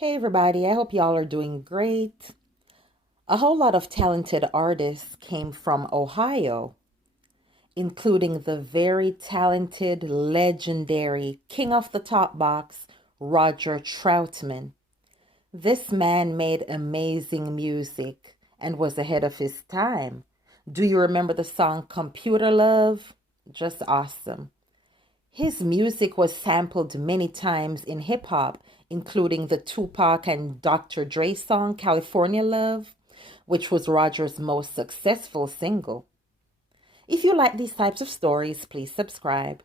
Hey everybody, I hope y'all are doing great. A whole lot of talented artists came from Ohio, including the very talented, legendary King of the Top Box, Roger Troutman. This man made amazing music and was ahead of his time. Do you remember the song Computer Love? Just awesome. His music was sampled many times in hip hop, including the Tupac and Dr. Dre song California Love, which was Roger's most successful single. If you like these types of stories, please subscribe.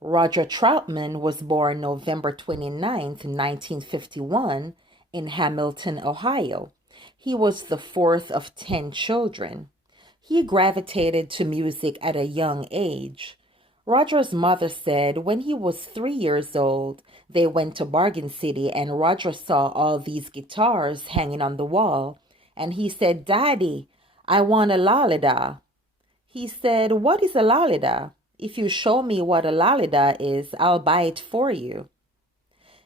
Roger Troutman was born November 29th, 1951, in Hamilton, Ohio. He was the fourth of 10 children. He gravitated to music at a young age. Roger's mother said when he was 3 years old, they went to Bargain City and Roger saw all these guitars hanging on the wall. And he said, "Daddy, I want a lalida." He said, "What is a lalida? If you show me what a lalida is, I'll buy it for you."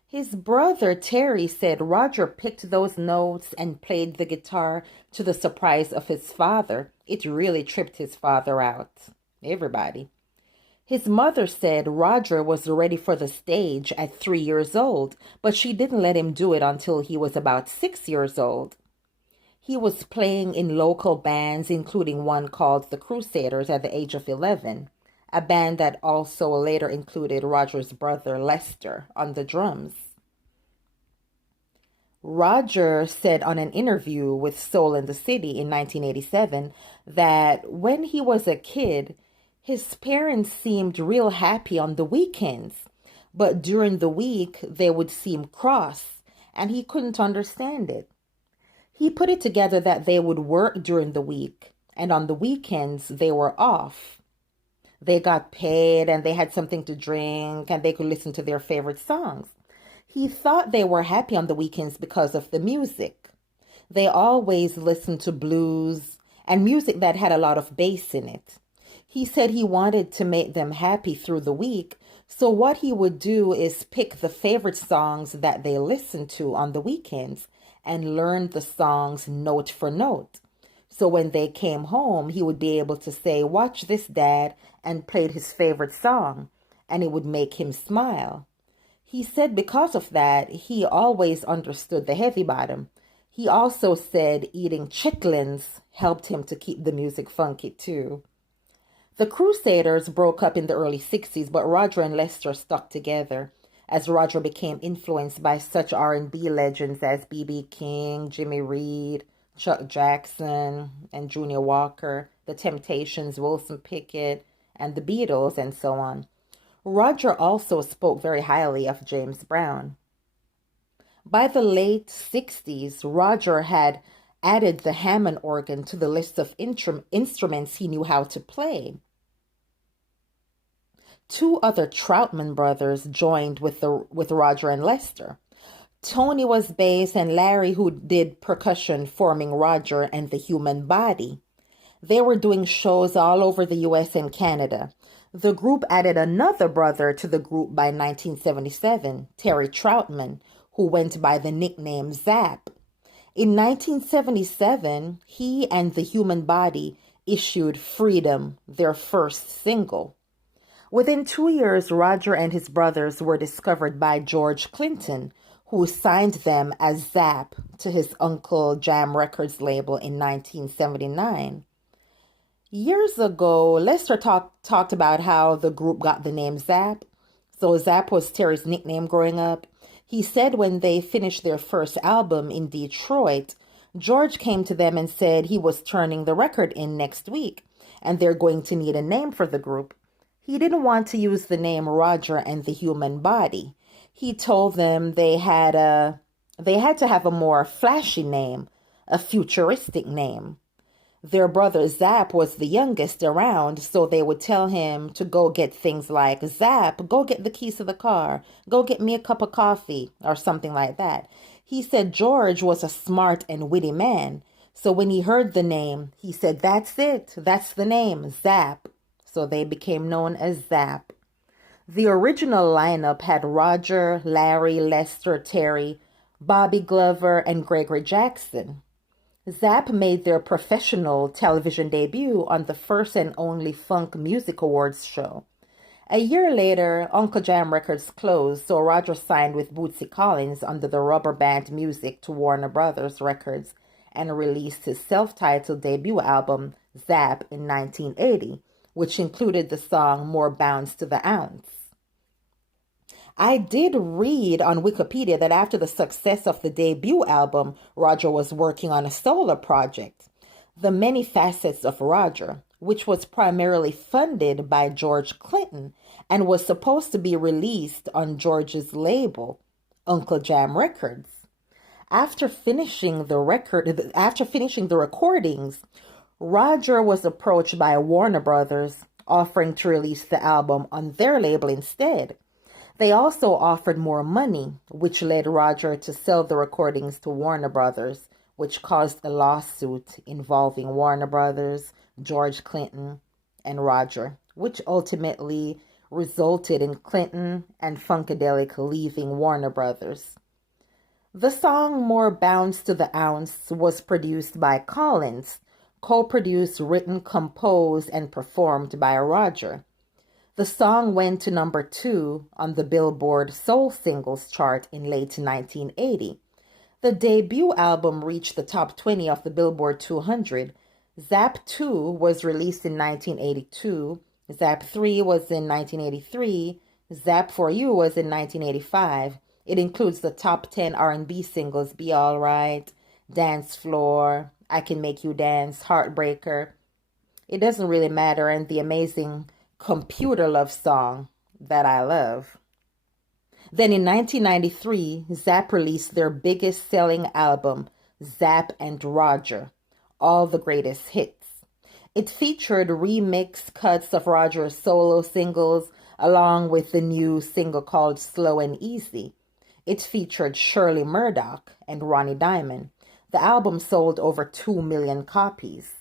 His brother Terry said Roger picked those notes and played the guitar to the surprise of his father. It really tripped his father out. Everybody. His mother said Roger was ready for the stage at 3 years old, but she didn't let him do it until he was about 6 years old. He was playing in local bands, including one called the Crusaders at the age of 11, a band that also later included Roger's brother Lester on the drums. Roger said on an interview with Soul in the City in 1987 that when he was a kid, his parents seemed real happy on the weekends, but during the week they would seem cross, and he couldn't understand it. He put it together that they would work during the week, and on the weekends they were off. They got paid and they had something to drink and they could listen to their favorite songs. He thought they were happy on the weekends because of the music. They always listened to blues and music that had a lot of bass in it. He said he wanted to make them happy through the week, so what he would do is pick the favorite songs that they listened to on the weekends and learn the songs note for note. So when they came home, he would be able to say, "Watch this, Dad," and played his favorite song, and it would make him smile. He said because of that, he always understood the heavy bottom. He also said eating chitlins helped him to keep the music funky too. The Crusaders broke up in the early 60s, but Roger and Lester stuck together as Roger became influenced by such R&B legends as B.B. King, Jimmy Reed, Chuck Jackson, and Junior Walker, The Temptations, Wilson Pickett, and the Beatles, and so on. Roger also spoke very highly of James Brown. By the late 60s, Roger had added the Hammond organ to the list of instruments he knew how to play. Two other Troutman brothers joined with Roger and Lester. Tony was bass and Larry, who did percussion, forming Roger and the Human Body. They were doing shows all over the US and Canada. The group added another brother to the group by 1977, Terry Troutman, who went by the nickname Zap. In 1977, he and the Human Body issued Freedom, their first single. Within 2 years, Roger and his brothers were discovered by George Clinton, who signed them as Zap to his Uncle Jam Records label in 1979. Years ago, Lester talked about how the group got the name Zap. So Zap was Terry's nickname growing up. He said when they finished their first album in Detroit, George came to them and said he was turning the record in next week, and they're going to need a name for the group. He didn't want to use the name Roger and the Human Body. He told them they had to have a more flashy name, a futuristic name. Their brother Zap was the youngest around, so they would tell him to go get things like, "Zap, go get the keys to the car, go get me a cup of coffee," or something like that. He said George was a smart and witty man, so when he heard the name, he said, "That's it, that's the name, Zap." So they became known as Zap. The original lineup had Roger, Larry, Lester, Terry, Bobby Glover, and Gregory Jackson. Zapp made their professional television debut on the first and only Funk Music Awards show. A year later, Uncle Jam Records closed, so Roger signed with Bootsy Collins under the Rubber Band Music to Warner Brothers Records and released his self-titled debut album, Zapp, in 1980, which included the song More Bounce to the Ounce. I did read on Wikipedia that after the success of the debut album, Roger was working on a solo project, The Many Facets of Roger, which was primarily funded by George Clinton and was supposed to be released on George's label, Uncle Jam Records. After finishing the recordings, Roger was approached by Warner Brothers, offering to release the album on their label instead. They also offered more money, which led Roger to sell the recordings to Warner Brothers, which caused a lawsuit involving Warner Brothers, George Clinton, and Roger, which ultimately resulted in Clinton and Funkadelic leaving Warner Brothers. The song More Bounce to the Ounce was produced by Collins, co-produced, written, composed, and performed by Roger. The song went to number 2 on the Billboard Soul Singles chart in late 1980. The debut album reached the top 20 of the Billboard 200. Zapp 2 was released in 1982. Zapp 3 was in 1983. Zapp For You was in 1985. It includes the top 10 R&B singles Be Alright, Dance Floor, I Can Make You Dance, Heartbreaker. It doesn't really matter, and the amazing Computer Love song that I love. Then in 1993, Zapp released their biggest selling album, Zapp and Roger, All the Greatest Hits. It featured remix cuts of Roger's solo singles along with the new single called Slow and Easy. It featured Shirley Murdock and Ronnie Diamond. The album sold over 2 million copies.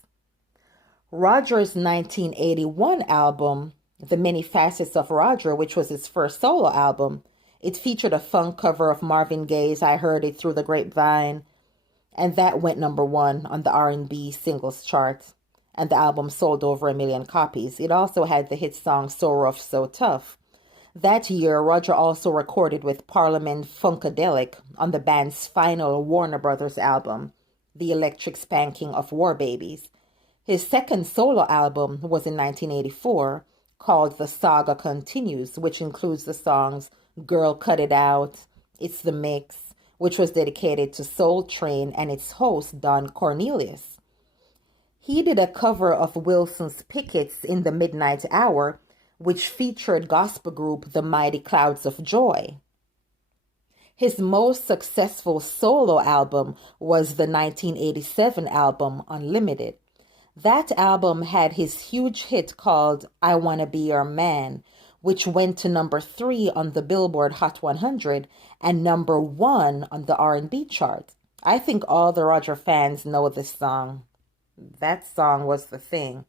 Roger's 1981 album, The Many Facets of Roger, which was his first solo album, it featured a funk cover of Marvin Gaye's I Heard It Through the Grapevine, and that went number 1 on the R&B singles chart, and the album sold over 1 million copies. It also had the hit song So Rough, So Tough. That year, Roger also recorded with Parliament Funkadelic on the band's final Warner Brothers album, The Electric Spanking of War Babies. His second solo album was in 1984, called The Saga Continues, which includes the songs Girl Cut It Out, It's the Mix, which was dedicated to Soul Train and its host, Don Cornelius. He did a cover of Wilson's Pickett's In the Midnight Hour, which featured gospel group The Mighty Clouds of Joy. His most successful solo album was the 1987 album Unlimited. That album had his huge hit called I Wanna Be Your Man, which went to number 3 on the Billboard Hot 100 and number 1 on the R&B chart. I think all the Roger fans know this song. That song was the thing.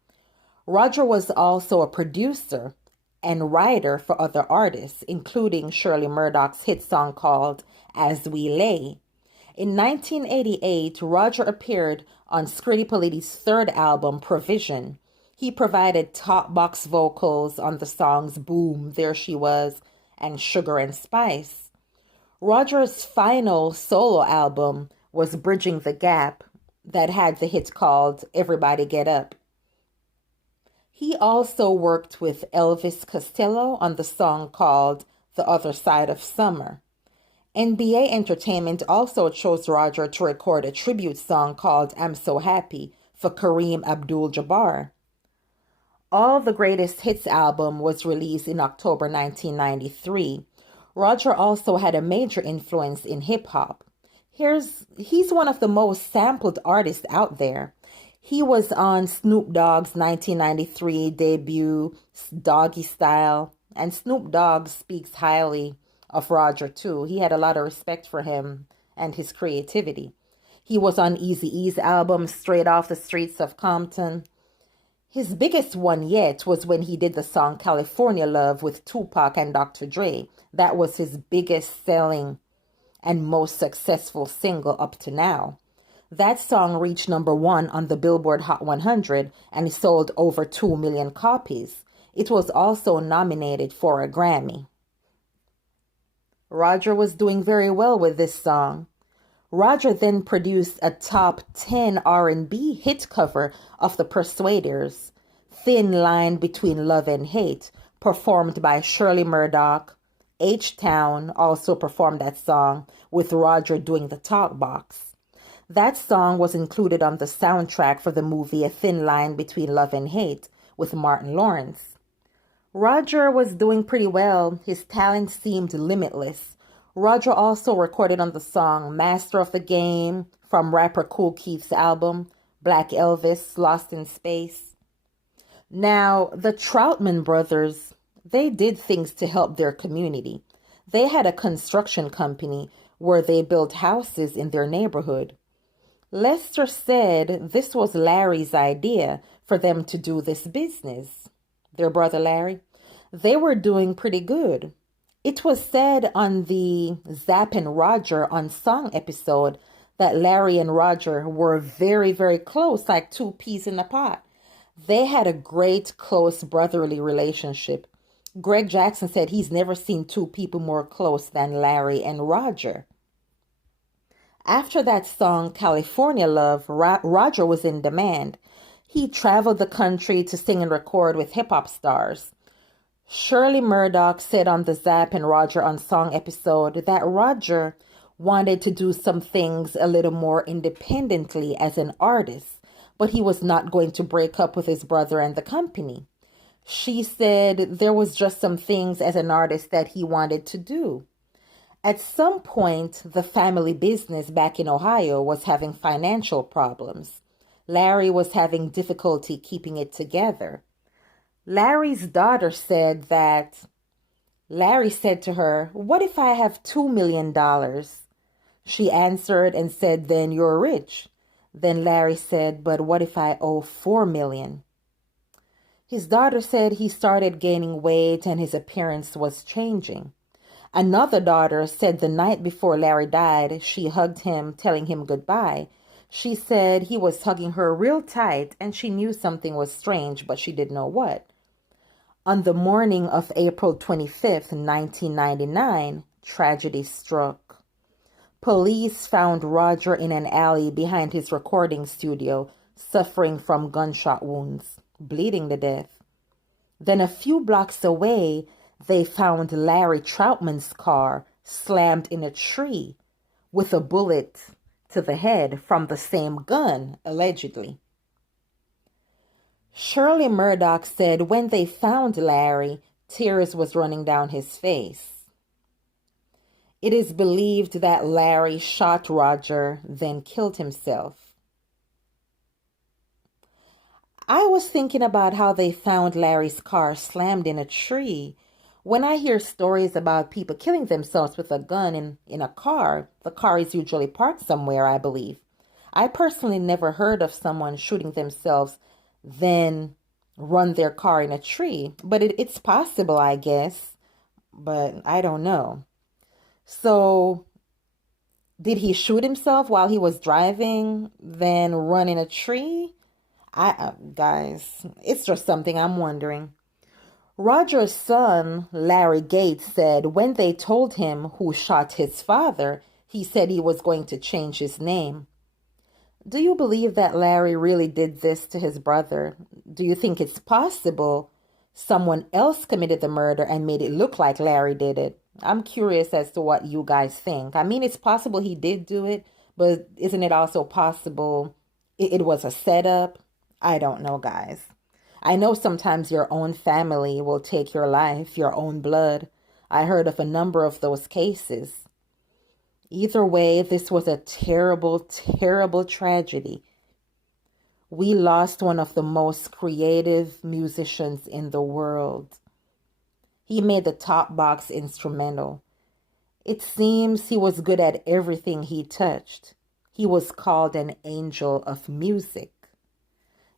Roger was also a producer and writer for other artists, including Shirley Murdock's hit song called As We Lay. In 1988, Roger appeared on Scritti Poliiti's third album, Provision. He provided top box vocals on the songs Boom, There She Was, and Sugar and Spice. Roger's final solo album was Bridging the Gap, that had the hit called Everybody Get Up. He also worked with Elvis Costello on the song called The Other Side of Summer. NBA Entertainment also chose Roger to record a tribute song called I'm So Happy for Kareem Abdul-Jabbar. All the Greatest Hits album was released in October 1993. Roger also had a major influence in hip-hop. He's one of the most sampled artists out there. He was on Snoop Dogg's 1993 debut, Doggy Style, and Snoop Dogg speaks highly of Roger too. He had a lot of respect for him and his creativity. He was on Eazy-E's album, Straight Off the Streets of Compton. His biggest one yet was when he did the song California Love with Tupac and Dr. Dre. That was his biggest selling and most successful single up to now. That song reached number one on the Billboard Hot 100 and sold over 2 million copies. It was also nominated for a Grammy. Roger was doing very well with this song. Roger then produced a top 10 R&B hit cover of The Persuaders, Thin Line Between Love and Hate, performed by Shirley Murdock. H-Town also performed that song, with Roger doing the talk box. That song was included on the soundtrack for the movie A Thin Line Between Love and Hate with Martin Lawrence. Roger was doing pretty well. His talent seemed limitless. Roger also recorded on the song Master of the Game from rapper Kool Keith's album Black Elvis, Lost in Space. Now, the Troutman brothers, they did things to help their community. They had a construction company where they built houses in their neighborhood. Lester said this was Larry's idea for them to do this business. Their brother Larry, they were doing pretty good. It was said on the Zapp and Roger on Song episode that Larry and Roger were very, very close, like two peas in a pot. They had a great, close brotherly relationship. Greg Jackson said he's never seen two people more close than Larry and Roger. After that song, California Love, Roger was in demand. He traveled the country to sing and record with hip-hop stars. Shirley Murdock said on the Zapp and Roger on Song episode that Roger wanted to do some things a little more independently as an artist, but he was not going to break up with his brother and the company. She said there was just some things as an artist that he wanted to do. At some point, the family business back in Ohio was having financial problems. Larry was having difficulty keeping it together. Larry's daughter said that Larry said to her, "What if I have $2 million?" She answered and said, "Then you're rich." Then Larry said, "But what if I owe $4 million?" His daughter said he started gaining weight and his appearance was changing. Another daughter said the night before Larry died, she hugged him, telling him goodbye. She said he was hugging her real tight and she knew something was strange, but she didn't know what. On the morning of April 25th, 1999, tragedy struck. Police found Roger in an alley behind his recording studio, suffering from gunshot wounds, bleeding to death. Then a few blocks away, they found Larry Troutman's car slammed in a tree with a bullet to the head from the same gun, allegedly. Shirley Murdock said when they found Larry, tears was running down his face. It is believed that Larry shot Roger, then killed himself. I was thinking about how they found Larry's car slammed in a tree. When I hear stories about people killing themselves with a gun in a car, the car is usually parked somewhere, I believe. I personally never heard of someone shooting themselves, then run their car in a tree. But it's possible, I guess. But I don't know. So, did he shoot himself while he was driving, then run in a tree? Guys, it's just something I'm wondering. Roger's son, Larry Gates, said when they told him who shot his father, he said he was going to change his name. Do you believe that Larry really did this to his brother? Do you think it's possible someone else committed the murder and made it look like Larry did it? I'm curious as to what you guys think. I mean, it's possible he did do it, but isn't it also possible it was a setup? I don't know, guys. I know sometimes your own family will take your life, your own blood. I heard of a number of those cases. Either way, this was a terrible, terrible tragedy. We lost one of the most creative musicians in the world. He made the Top Box instrumental. It seems he was good at everything he touched. He was called an angel of music.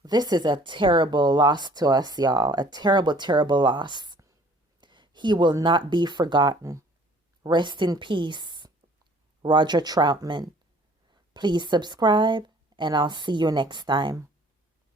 This is a terrible loss to us, y'all. A terrible, terrible loss. He will not be forgotten. Rest in peace, Roger Troutman. Please subscribe, and I'll see you next time.